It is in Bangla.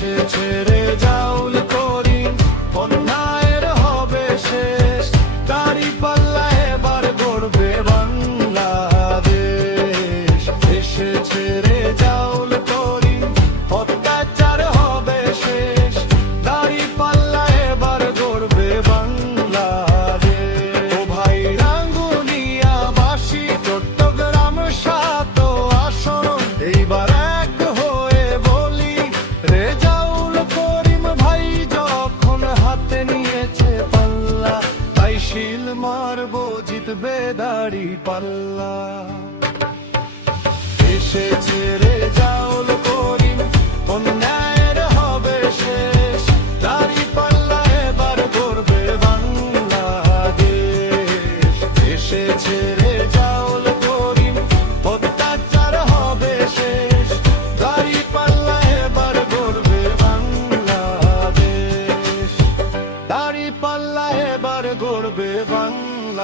এসেছে রে যা। মারব জিতবে দাড়ি পাল্লা। এসেছে রে যাওল করিম অন্যায়ের হবে শেষ। দাড়ি পাল্লা এবার করবে বাংলাদেশ। এসেছে এবার গড়বে বাংলাদেশ।